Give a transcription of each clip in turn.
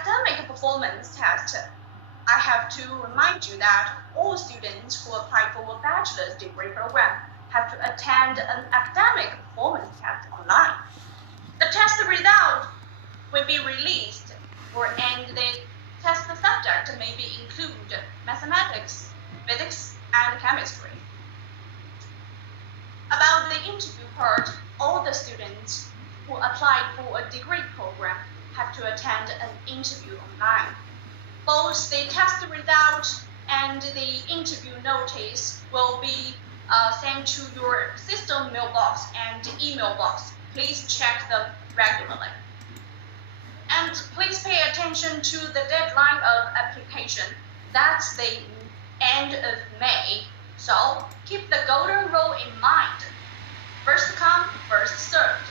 academic performance test, I have to remind you that all students who apply for a bachelor's degree program have to attend an academic performance test online. The test result will be released, and the test subject may include mathematics, physics, and chemistry. About the interview part, all the students who applied for a degree program have to attend an interview online. Both the test result and the interview notice will be sent to your system mailbox and email box. Please check them regularly. And please pay attention to the deadline of application. That's the end of May. So keep the golden rule in mind. First come, first served.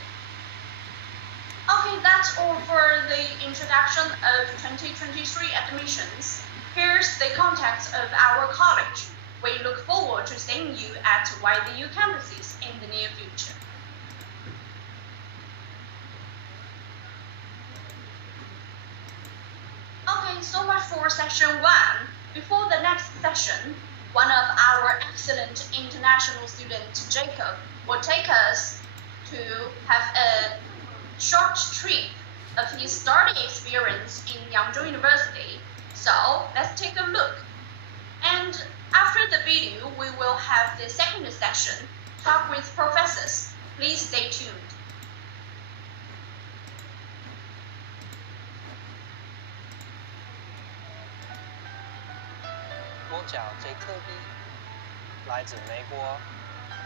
Okay, that's all for the introduction of 2023 admissions. Here's the contacts of our college. We look forward to seeing you at YDU campuses in the near future. Okay, so much for session 1. Before the next session, one of our excellent international students, Jacob, will take us to have a short trip of his study experience in Jiangsu University. So let's take a look. And after the video, we will have the second session, Talk with Professors. Please stay tuned. 我叫杰克比，来自美国。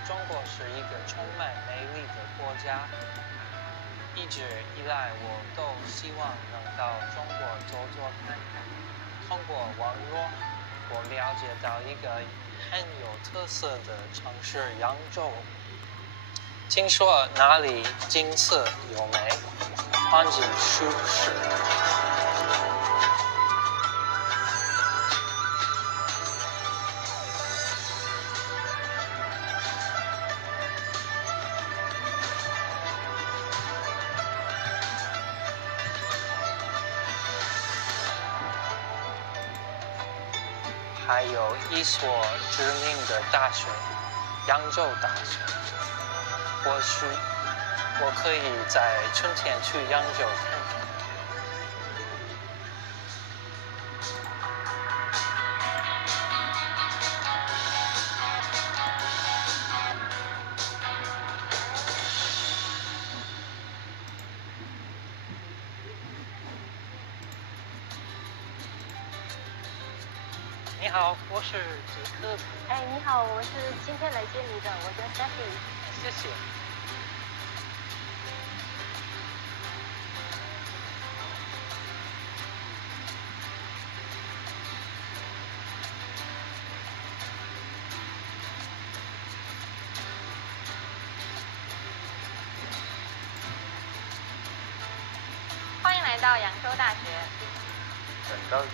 中国是一个充满魅力的国家，一直以来我都希望能到中国走走看看。通过网络，我了解到一个很有特色的城市扬州。听说那里景色优美，环境舒适。还有一所知名的大学，扬州大学。我可以在春天去扬州看看。你好，我是杰克。你好，我是今天来接你的，我叫 Steffi。谢谢。欢迎来到扬州大学。很高兴。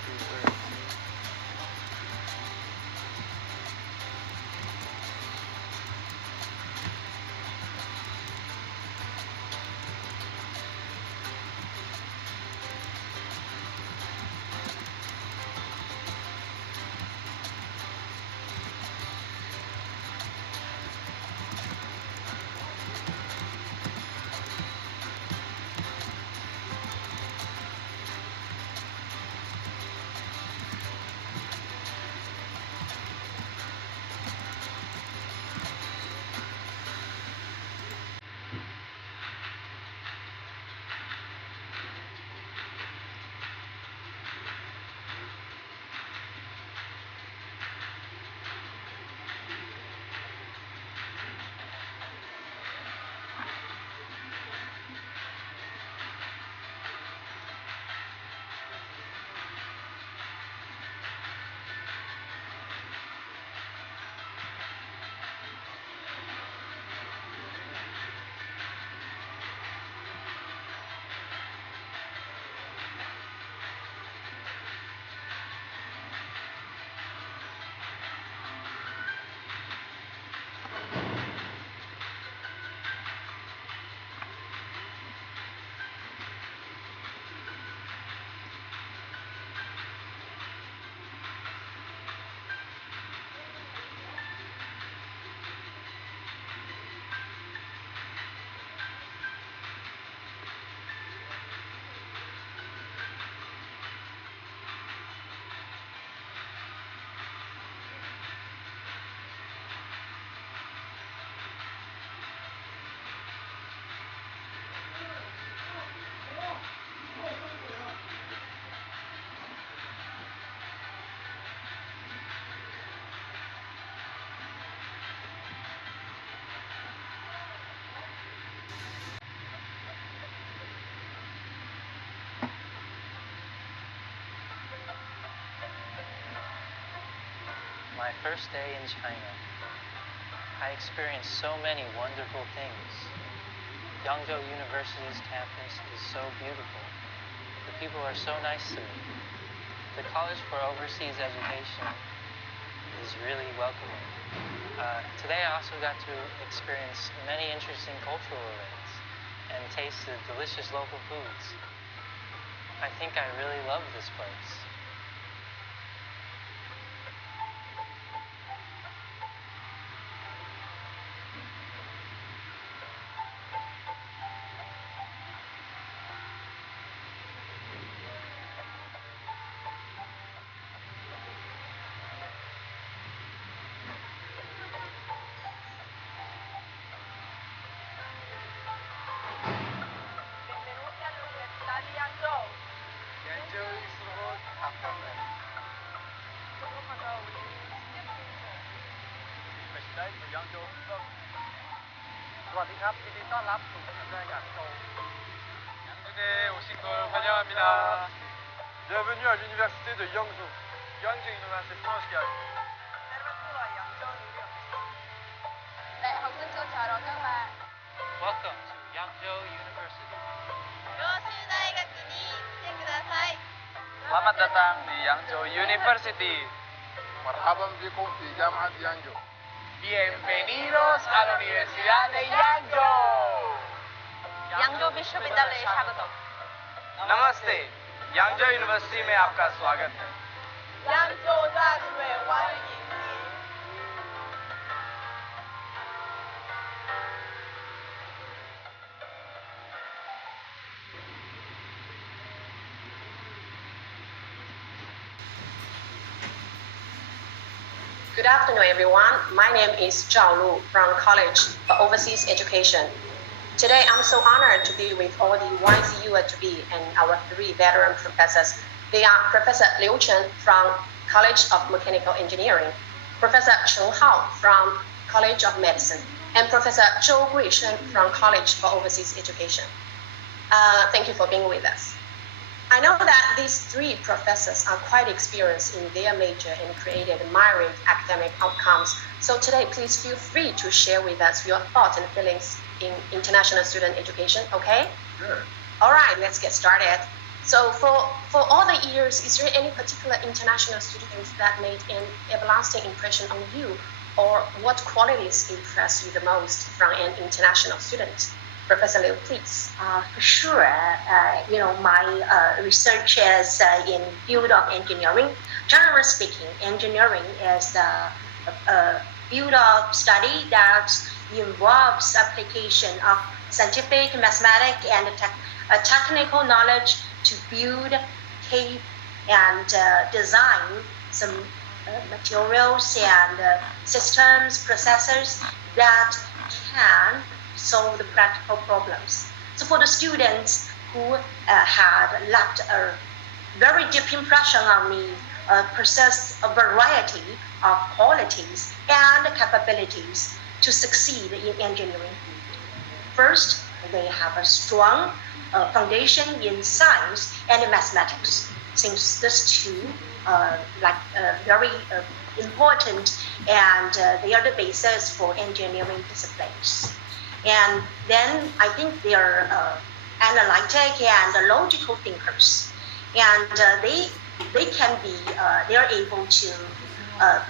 my first day in China. I experienced so many wonderful things. Jiangsu University's campus is so beautiful. The people are so nice to me. The College for Overseas Education is really welcoming. Today I also got to experience many interesting cultural events and taste the delicious local foods. I think I really love this place. Benvenuti all'Università di Jiangsu. 양준에 오신 걸 환영합니다. Bienvenue à l'université de Jiangsu. Jiangsu University Moscow. Tervetuloa Jiangsu University. Đại học Dân Châu chào đón các bạn. Welcome to Jiangsu University. Selamat datang di Jiangsu University. مرحبا بكم في جامعة يانجو. Bienvenidos a la Universidad de Jiangsu. Jiangsu विश्वविद्यालय स्वागतम. नमस्ते, यांगजो university में आपका स्वागत है. 扬州大学欢迎你。Good afternoon, everyone. My name is Zhao Lu from College for Overseas Education. Today, I'm so honored to be with all the YCU to be and our three veteran professors. They are Professor Liu Chen from College of Mechanical Engineering, Professor Chen Hao from College of Medicine, and Professor Zhou Guishen from College for Overseas Education. Thank you for being with us. I know that these three professors are quite experienced in their major and created myriad academic outcomes. So today, please feel free to share with us your thoughts and feelings in international student education, okay? Sure. All right, let's get started. So for all the years, is there any particular international students that made an everlasting impression on you? Or what qualities impress you the most from an international student? Professor Liu, please. For sure, my research is in field of engineering. Generally speaking, engineering is a field of study that involves application of scientific, mathematical, and technical knowledge to build, shape, and design some materials and systems, processes that can solve the practical problems. So for the students who had left a very deep impression on me, possess a variety of qualities and capabilities to succeed in engineering. First, they have a strong foundation in science and mathematics, since these two very important, and they are the basis for engineering disciplines. And then I think they are analytic and logical thinkers, and they are able to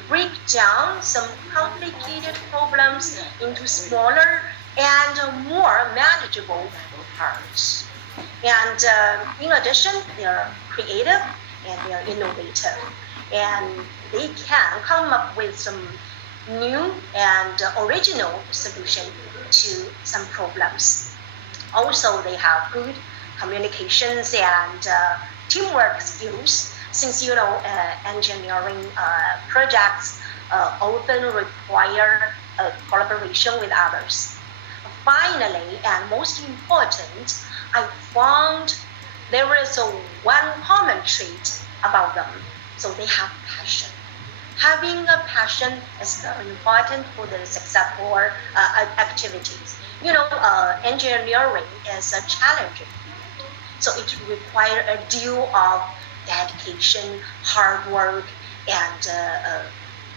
break down some complicated problems into smaller and more manageable parts. And in addition, they are creative and they are innovative, and they can come up with some new and original solution to some problems. Also, they have good communications and teamwork skills, since engineering projects often require collaboration with others. Finally, and most important, I found there is one common trait about them. So they have passion. Having a passion is very important for the successful activities. Engineering is a challenging, so it requires a deal of dedication, hard work, and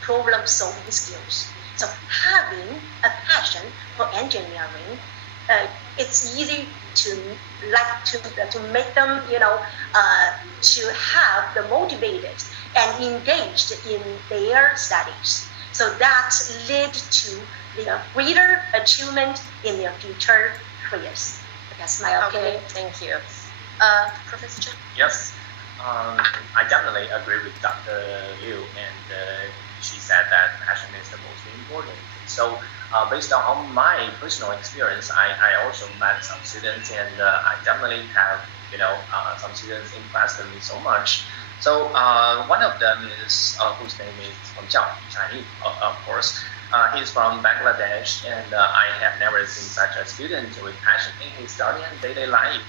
problem-solving skills. So having a passion for engineering, it's easy to make them, to have the motivated and engaged in their studies. So that led to the greater achievement in their future careers. That's my opinion. Okay, thank you. Professor Chen? Yes, I definitely agree with Dr. Liu, and she said that passion is the most important. So, based on my personal experience, I also met some students, and I definitely have, some students impressed me so much. So, one of them is whose name is Jiao, Chinese, of course. He's from Bangladesh, and I have never seen such a student with passion in his study and daily life.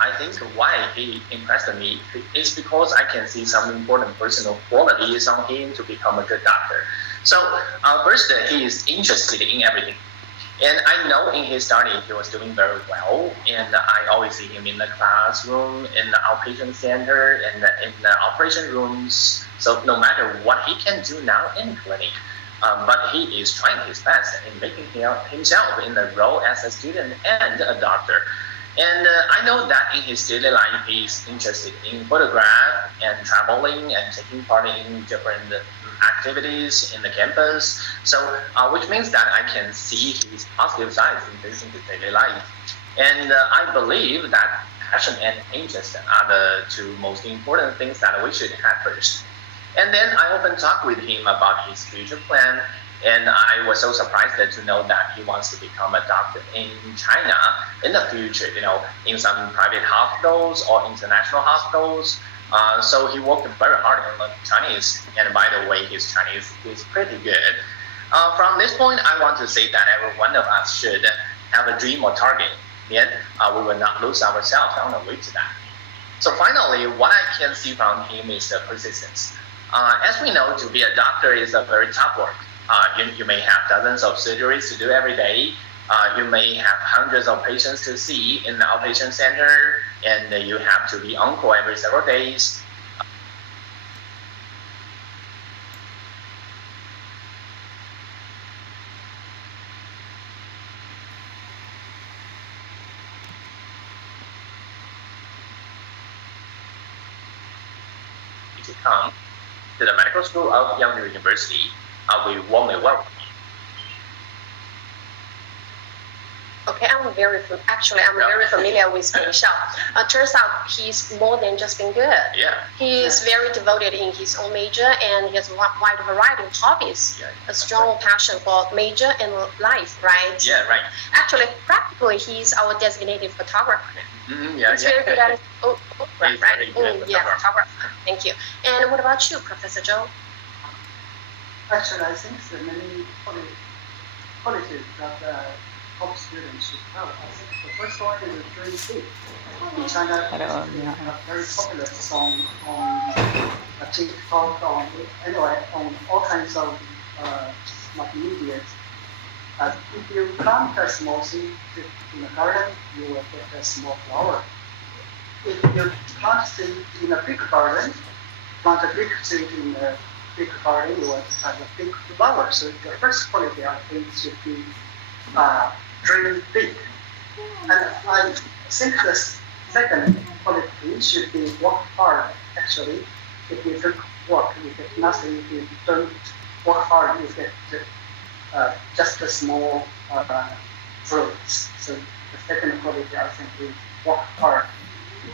I think why he impressed me is because I can see some important personal qualities on him to become a good doctor. So first, he is interested in everything. And I know in his study he was doing very well, and I always see him in the classroom, in the outpatient center, and in the operation rooms. So no matter what he can do now in clinic, but he is trying his best in making himself in the role as a student and a doctor. And I know that in his daily life, he's interested in photograph and traveling and taking part in different activities in the campus. So, which means that I can see his positive sides in his daily life. And I believe that passion and interest are the two most important things that we should have first. And then I often talk with him about his future plan. And I was so surprised to know that he wants to become a doctor in China in the future, in some private hospitals or international hospitals. So he worked very hard on learning Chinese. And by the way, his Chinese is pretty good. From this point, I want to say that every one of us should have a dream or target. Then we will not lose ourselves on the way to that. So finally, what I can see from him is the persistence. As we know, to be a doctor is a very tough work. You may have dozens of surgeries to do every day. You may have hundreds of patients to see in the outpatient center, and you have to be on call every several days. To come to the medical school of Jiangsu University, we warmly welcome you. Okay, I'm very familiar with Michelle. Turns out he's more than just being good. Yeah. He is very devoted in his own major, and he has a wide variety of hobbies. Yeah, a strong passion for major and life, right? Yeah, right. Actually, practically, he's our designated photographer. Yeah, He's very good at it. Right. Yeah, Photographer. Thank you. And what about you, Professor Zhou? Actually, I think the many qualities that top students should have. I think the first one is dream big. In China, we have very popular song on TikTok, on all kinds of multimedia. If you plant a small seed in a garden, you will get a small flower. If you plant seed in a big garden, plant a big seed in a big garden, you will have a big flower. So the first quality I think should be dream big. And I think the second quality should be work hard. Actually, if you don't work, you get nothing. If you don't work hard, you get just a small fruits. So the second quality I think is work hard.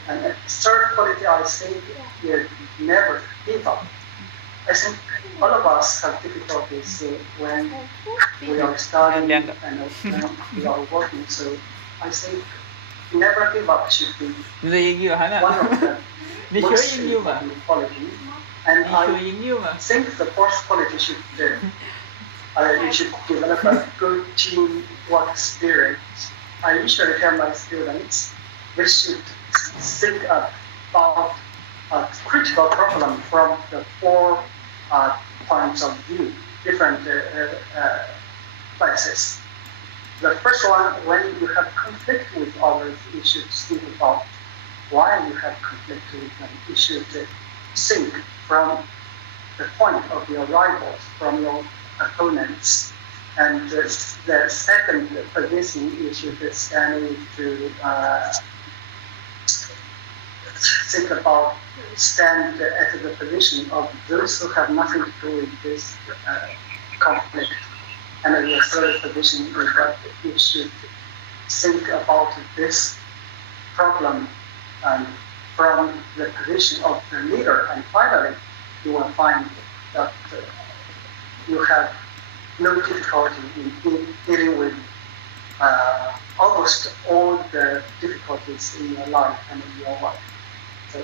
And the third quality I think is never give up. I think all of us have difficulties when we are studying and when we are working. So I think never give up should be one of the most important qualities. And I think the fourth quality should be you should develop a good teamwork spirit. I usually tell my students we should think about a critical problem from the four points of view, different places. The first one, when you have conflict with others, you should think about why you have conflict with them. You should think from the point of your rivals from your opponents. And the second position is you just need to think about stand at the position of those who have nothing to do with this conflict. And the third position is that you should think about this problem from the position of the leader, and finally you will find that you have no difficulty in dealing with almost all the difficulties in your life and in your work. So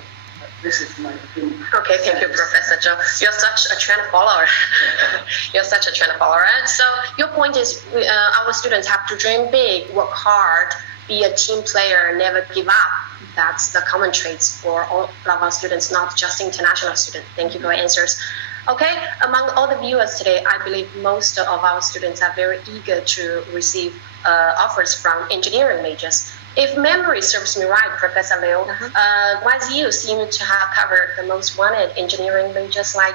this is my opinion. Okay, thank you, Professor Zhou. You're such a trend follower. You're such a trend follower. And so your point is our students have to dream big, work hard, be a team player, never give up. That's the common traits for all of our students, not just international students. Thank you for your answers. Okay, among all the viewers today, I believe most of our students are very eager to receive offers from engineering majors. If memory serves me right, Professor Liu, YZU seems to have covered the most wanted engineering majors like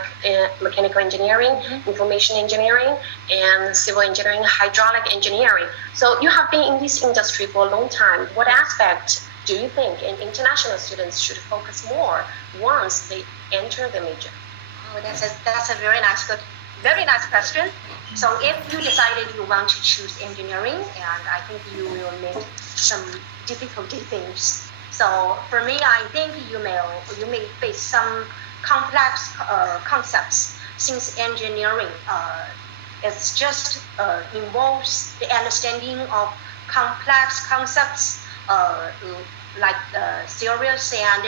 mechanical engineering, information engineering, and civil engineering, hydraulic engineering. So you have been in this industry for a long time. What aspect do you think international students should focus more once they enter the major? Oh, that's a very nice question. So if you decided you want to choose engineering, and I think you will meet some difficulty things. So for me, I think you may face some complex concepts, since engineering it's just involves the understanding of complex concepts like theories and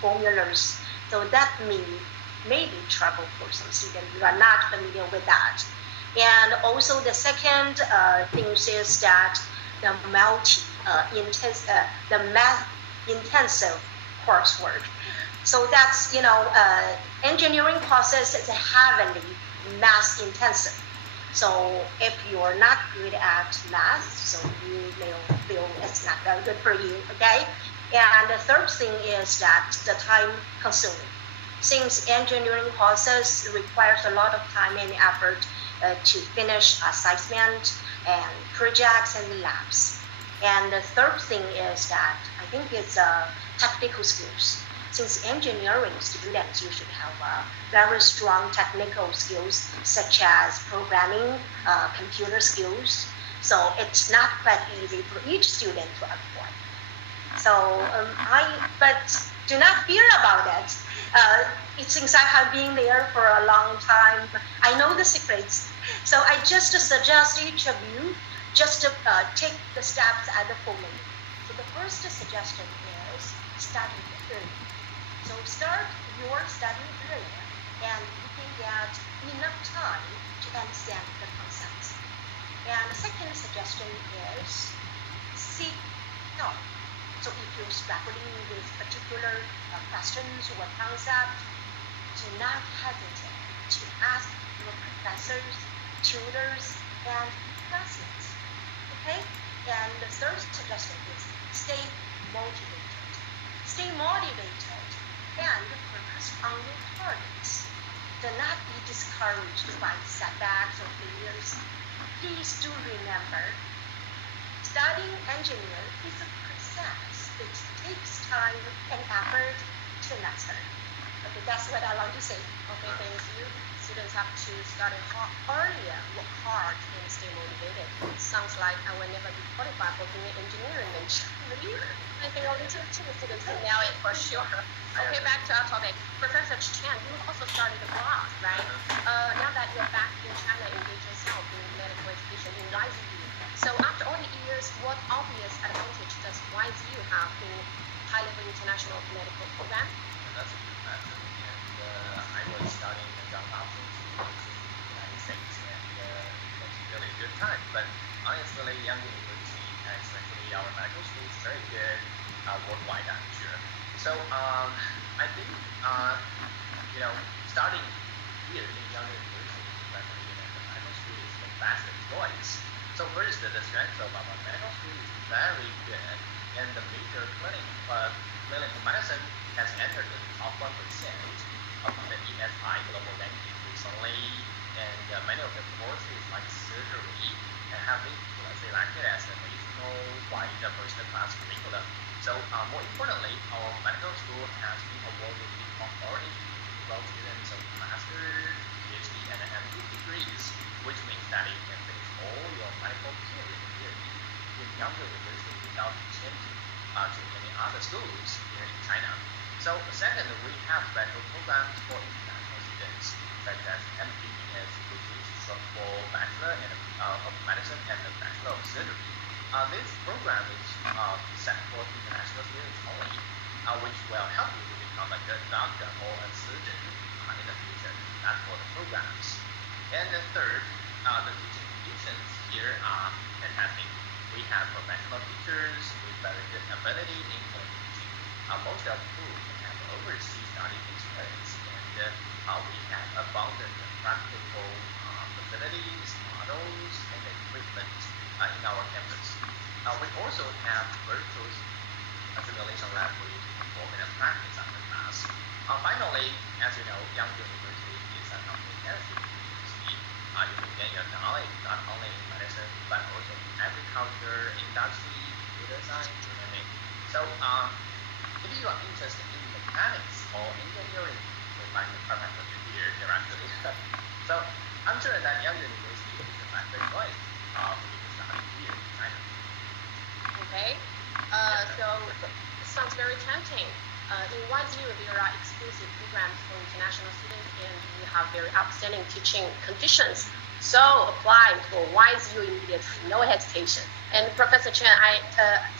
formulas. So that may be trouble for some students who are not familiar with that. And also the second thing is that the math intensive coursework. So that's engineering process is heavily math intensive. So if you're not good at math, so you may feel it's not very good for you. Okay. And the third thing is that the time consuming. Since engineering process requires a lot of time and effort to finish assignment and projects and labs. And the third thing is that I think it's technical skills. Since engineering students, you should have very strong technical skills such as programming, computer skills. So it's not quite easy for each student to acquire. So but do not fear about it. Since I have been there for a long time, I know the secrets. So I just suggest each of you just to take the steps as the following. So the first suggestion is study early. So start your study earlier, and you can get enough time to understand the concepts. And the second suggestion is seek help. So if you're struggling with particular questions or concepts, do not hesitate to ask your professors, tutors, and classmates. Okay? And the third suggestion is stay motivated. Stay motivated and focus on your targets. Do not be discouraged by setbacks or failures. Please do remember, studying engineering is a process. It takes time and effort to master. Okay, that's what I want to say. Okay, thank you. Students have to start earlier, work hard, and stay motivated. It sounds like I will never be qualified for being an engineering major. Really? I think only two students can nail it for sure. Okay, back to our topic. Professor Chen, you also started abroad, right? Now that you're back in China, engage yourself in medical education in YZU. So after all the years, what obvious advantage does YZU have in high-level international medical program? That's a good question. And I was studying at Johns Hopkins University in the United States, and it was really a good time. But honestly, Jiangsu University, especially our medical school, is very good worldwide, I'm sure. So I think starting here in Jiangsu University, especially in the medical school, is the best choice. So first, the strength of our medical school is very good, and the major clinical medicine has entered the top 1% of the ESI global ranking. many of the courses like surgery have been, let's say, elected as a national-wide first class curriculum. So more importantly, our medical school has been awarded the authority to enroll students of master's, PhD, and MD degrees, which means that you can finish all your medical theory in Jiangsu University without changing to any other schools here in China. So second, we have special programs for international students, such as MBBS, which is short for Bachelor of Medicine and the Bachelor of Surgery. This program is set for international students only, which will help you to become a good doctor or a surgeon in the future. That's for the programs. And then third, the teaching conditions here are fantastic. We have professional teachers with very good ability in teaching, most of whom have overseas study experience, and we have abundant practical facilities, models, and equipment in our campus. We also have virtual simulation lab for you to perform and practice under class. Finally, as you know, Yangtze University is a comprehensive university. You can gain your knowledge not only in medicine, but also in agriculture, industry, computer science, you name it. So, if you are interested in mechanics or engineering, you'll find the perfect here directly. So, I'm sure that Yangtze University is a factor choice for you to study here in China. Okay, so it sounds very tempting. In YZU, there are exclusive programs for international students, and we have very outstanding teaching conditions. So apply for YZU immediately, no hesitation. And Professor Chen,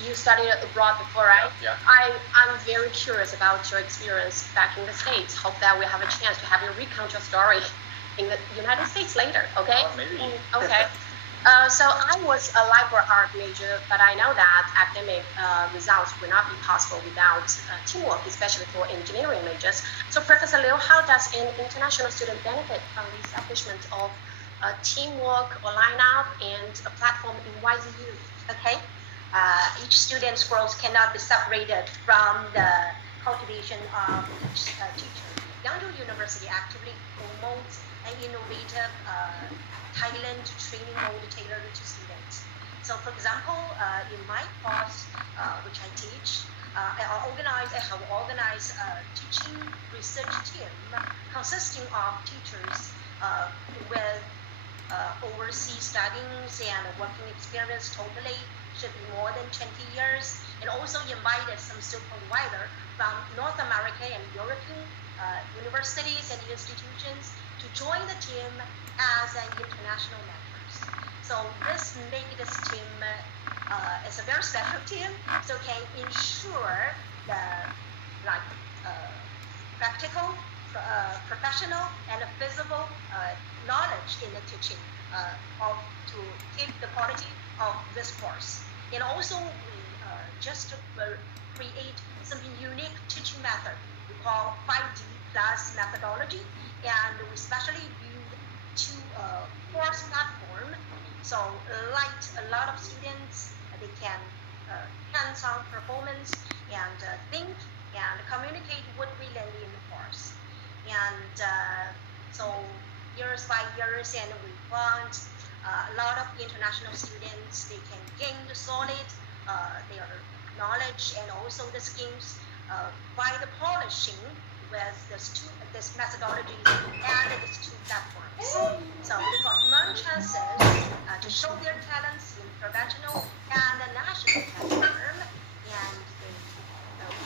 you studied abroad before, right? Yeah. I'm very curious about your experience back in the States. Hope that we have a chance to have you recount your story in the United States later, okay? Maybe. Okay. So I was a liberal art major, but I know that academic results will not be possible without teamwork, especially for engineering majors. So Professor Liu, how does an international student benefit from the establishment of teamwork or lineup and a platform in YZU? Okay. Each student's growth cannot be separated from the cultivation of each teacher. Yangzhou University actively promotes an innovative talent training mode tailored to students. So, for example, in my course, which I teach, I have organized a teaching research team consisting of teachers with overseas studies and working experience totally should be more than 20 years, and also invited some supervisor from North America and European universities and institutions to join the team as an international members. So this make this team is a very special team, so can ensure the practical, professional, and visible knowledge in the teaching to keep the quality of this course. And also we just create something unique teaching method we call 5D plus methodology, and we specially build two course platform. So like a lot of students, they can hands-on performance and think and communicate what we learn in the course. And so years by years, and we want a lot of international students, they can gain the solid their knowledge and also the skills by the polishing with this methodology and these two platforms. So they got more chances to show their talents in professional and the national platform, and they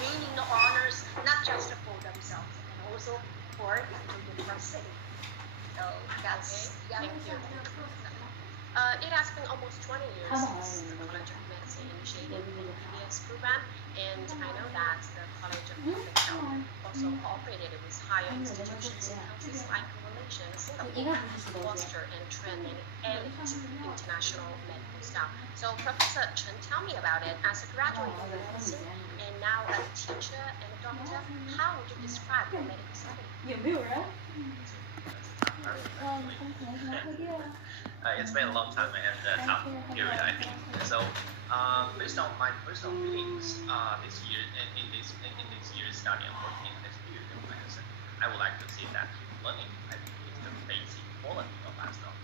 winning the honors not just for themselves and also for the university. So that's Thank you. It has been almost 20 years since the College of Medicine initiated the PBS program, and I know that the College of Public Health also cooperated with higher institutions in countries like Malaysia and Singapore to foster and train an elite international medical staff. So Professor Chen, tell me about it. As a graduate in medicine and now a teacher and a doctor, how would you describe your medical study? It's been a long time and a tough period, I think. So, based on my personal feelings, this year in this year's study and working in this field of medicine, I would like to say that learning, I think, is the basic quality of lifestyle.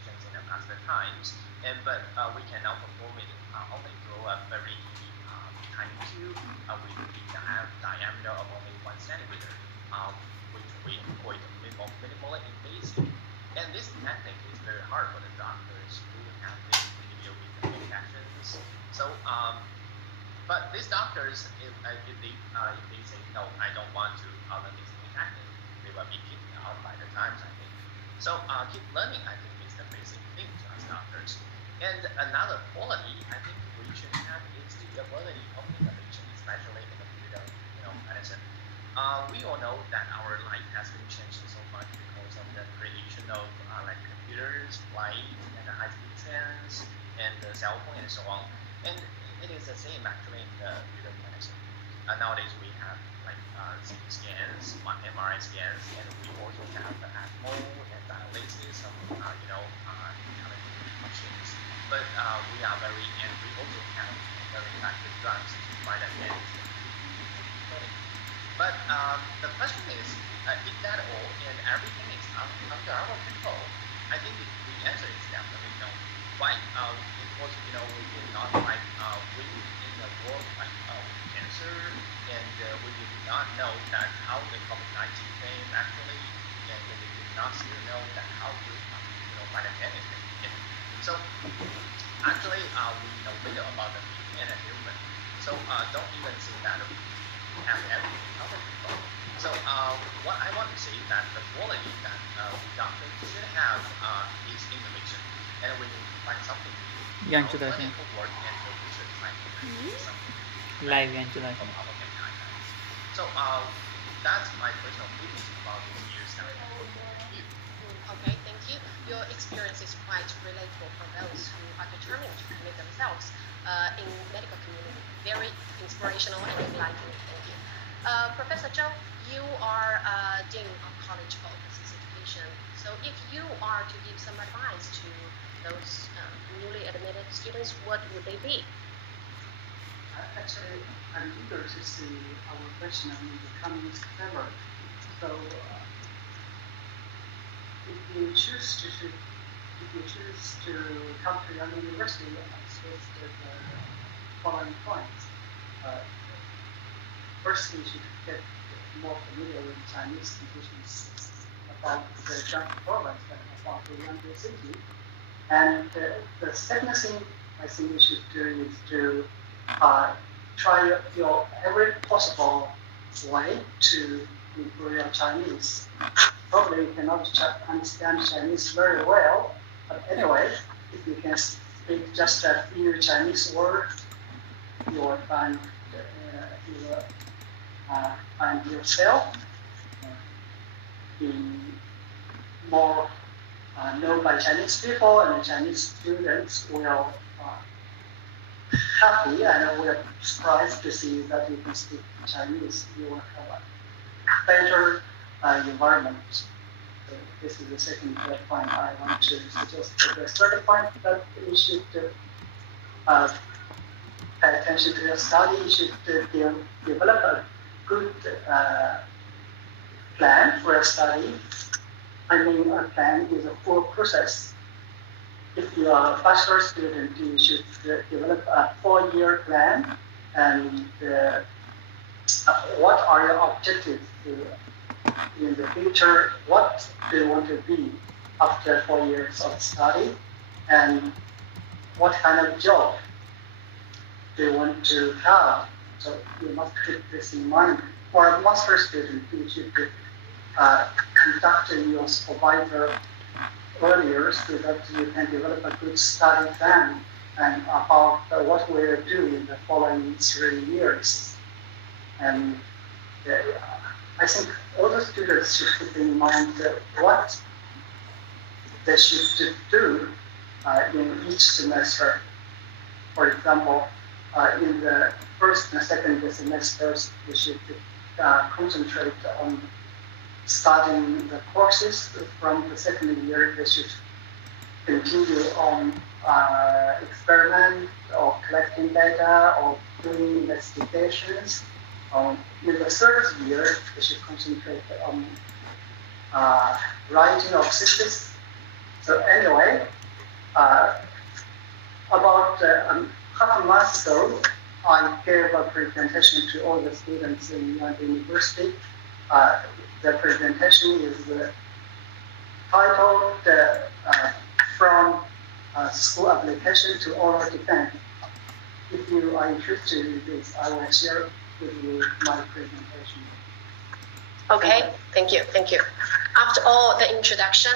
applications in the past times, but we can now perform it only through a very tiny tube with a diameter of only 1 centimeter, which we call it minimally invasive. And this technique is very hard for the doctors who have been familiar with the infections. So, but these doctors, if they say no, I don't want to learn this technique, they will be kicked out by the times, I think. So keep learning, I think, is the basic thing to us doctors. And another quality I think we should have is the ability of innovation, especially in the field of medicine. We all know that our life has been changing so much because of the creation of like computers, flights, and the high-speed trains, and the cell phone, and so on. And it is the same actually in the field of medicine. Nowadays we have like CT scans, MRI scans, and we also have the ECMO and dialysis of intelligent machines. But we also have very effective drugs to fight against the clinic. But the question is, if that all and everything is under our control, I think the answer is definitely no. Why? Because we did not win in the world with cancer, and we did not know that how the COVID-19 came actually, and we did not still know that how to fight against it. So actually, we know little about the people and the human. So don't even think that we have everything under control. So what I want to say is that the quality that doctors should have is innovation, and we need to find something new. Jiangsu Universities. Clinical work and the research scientific is something Live Jiangsu of Universities. our mankind. So that's my personal feelings about this year's seminar. Okay, thank you. Your experience is quite relatable for those who are determined to commit themselves in medical community. Very inspirational and enlightening. Thank you. Professor Zhou, you are Dean of College for Overseas Education. So if you are to give some advice to those newly admitted students, what would they be? Actually, I'm eager to see our freshman in the coming September. So if you choose to come to Jiangsu University, I suppose the following points. First, you should get more familiar with Chinese conditions about the Jiangsu province and about the Jiangsu city. And the second thing I think you should do is to try your every possible way to improve your Chinese. Probably you cannot understand Chinese very well, but anyway, if you can speak just a few Chinese words, you will find yourself being more known by Chinese people, and Chinese students will happy and we are surprised to see that you can speak Chinese. You will have a better environment. So this is the second point I want to suggest. The third point that you should pay attention to your study. You should develop a good plan for your study. I mean, a plan is a full process. If you are a bachelor student, you should develop a 4-year plan. And what are your objectives in the future? What do you want to be after 4 years of study? And what kind of job do you want to have? So you must keep this in mind. For a master student, you should contact your supervisor earlier so that you can develop a good study plan and about what we will do in the following 3 years. And I think all the students should keep in mind what they should do in each semester. For example, in the first and second semesters, they should concentrate on starting the courses. From the second year, they should continue on experiment or collecting data or doing investigations. In the third year, they should concentrate on writing of thesis So anyway, about half a month ago, I gave a presentation to all the students in Jiangsu University. The presentation is titled From School Application to Oral Defense. If you are interested in this, I will share with you my presentation. Okay, thank you. After all the introduction,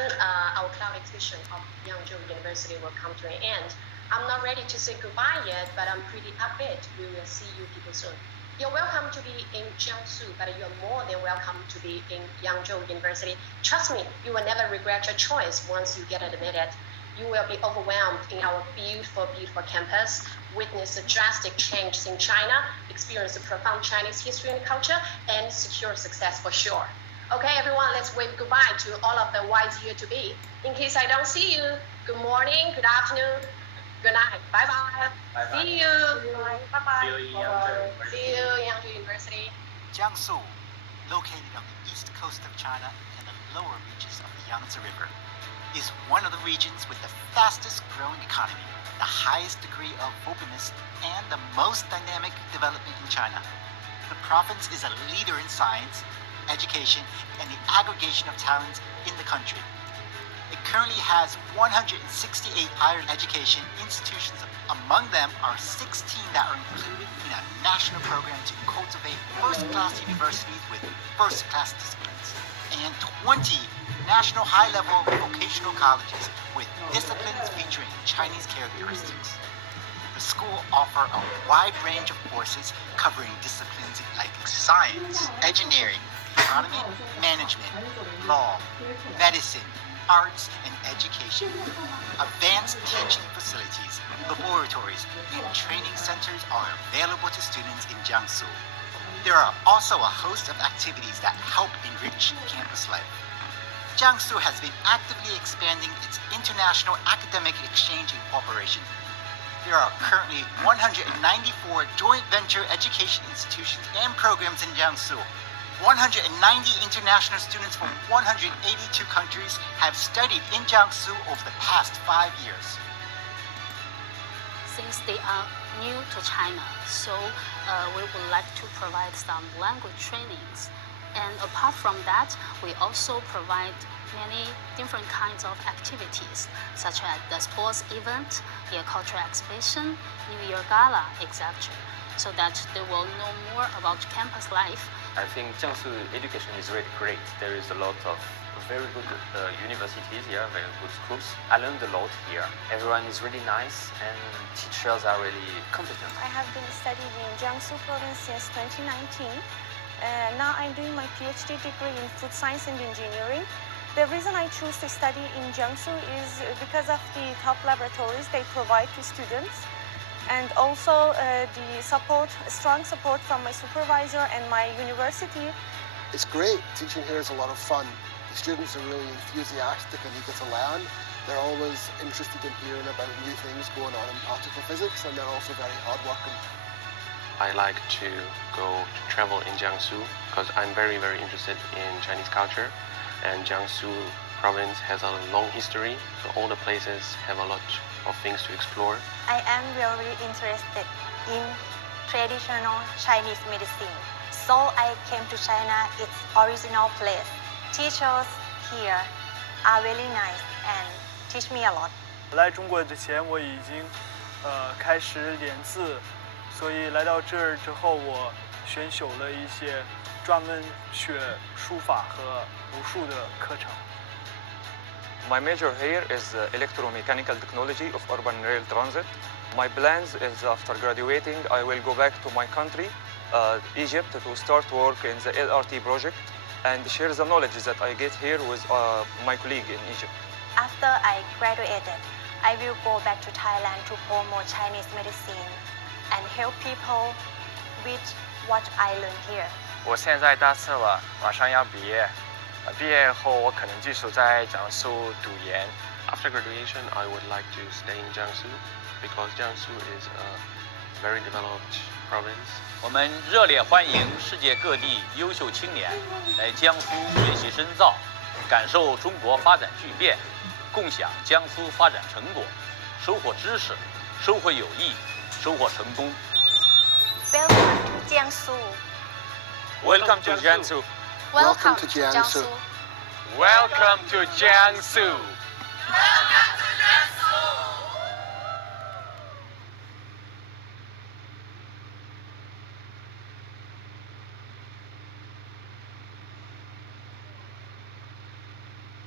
our cloud exhibition of Jiangsu University will come to an end. I'm not ready to say goodbye yet, but I'm pretty upbeat. We will see you people soon. You're welcome to be in Jiangsu, but you're more than welcome to be in Jiangsu University. Trust me, you will never regret your choice once you get admitted. You will be overwhelmed in our beautiful, beautiful campus, witness the drastic changes in China, experience the profound Chinese history and culture, and secure success for sure. Okay, everyone, let's wave goodbye to all of the wise year to be. In case I don't see you, good morning, good afternoon, good night. Bye-bye. Bye-bye. See you. Bye-bye. See you in Jiangsu University. See you in Jiangsu University. Jiangsu, located on the east coast of China and the lower reaches of the Yangtze River, is one of the regions with the fastest growing economy, the highest degree of openness, and the most dynamic development in China. The province is a leader in science, education, and the aggregation of talents in the country. It currently has 168 higher education institutions. Among them are 16 that are included in a national program to cultivate first-class universities with first-class disciplines, and 20 national high-level vocational colleges with disciplines featuring Chinese characteristics. The school offers a wide range of courses covering disciplines like science, engineering, economy, management, law, medicine, arts, and education. Advanced teaching facilities, laboratories, and training centers are available to students in Jiangsu. There are also a host of activities that help enrich campus life. Jiangsu has been actively expanding its international academic exchange and cooperation. There are currently 194 joint venture education institutions and programs in Jiangsu. 190 international students from 182 countries have studied in Jiangsu over the past 5 years. Since they are new to China, so we would like to provide some language trainings. And apart from that, we also provide many different kinds of activities, such as the sports event, the cultural exhibition, New Year gala, etc., so that they will know more about campus life. I think Jiangsu education is really great. There is a lot of very good universities here, very good schools. I learned a lot here. Everyone is really nice and teachers are really competent. I have been studying in Jiangsu province since 2019. Now I'm doing my PhD degree in food science and engineering. The reason I choose to study in Jiangsu is because of the top laboratories they provide to students, and also the strong support from my supervisor and my university. It's great. Teaching here is a lot of fun. The students are really enthusiastic and eager to learn. They're always interested in hearing about new things going on in particle physics, and they're also very hardworking. I like to travel in Jiangsu because I'm very, very interested in Chinese culture, and Jiangsu province has a long history, so all the places have a lot of things to explore. I am really interested in traditional Chinese medicine, so I came to China, its original place. Teachers here are really nice and teach me a lot. 来中国之前，我已经开始练字。所以来到这儿之后，我选修了一些专门学书法和武术的课程。My major here is electromechanical technology of urban rail transit. My plans is after graduating, I will go back to my country, Egypt, to start work in the LRT project and share the knowledge that I get here with my colleague in Egypt. After I graduated, I will go back to Thailand to promote Chinese medicine and help people with what I learned here. 我现在大四了，马上要毕业。毕业后，我可能继续在江苏读研。After graduation, I would like to stay in Jiangsu because Jiangsu is a very developed province. 我们热烈欢迎世界各地优秀青年来江苏学习深造，感受中国发展巨变。共享江苏发展成果，收获知识，收获友谊，收获成功。Welcome to Jiangsu. Welcome to Jiangsu. Welcome to Jiangsu. Welcome to Jiangsu.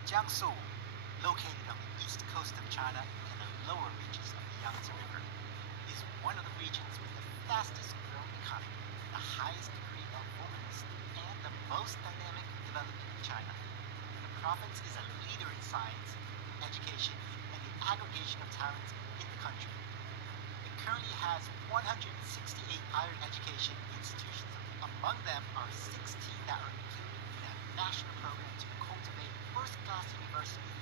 江苏, located on the east coast of China and the lower reaches of the Yangtze River, is one of the regions with the fastest growing economy, the highest degree of openness, and the most dynamic development in China. The province is a leader in science, education, and the aggregation of talents in the country. It currently has 168 higher education institutions. Among them are 16 that are included in a national program to cultivate first-class universities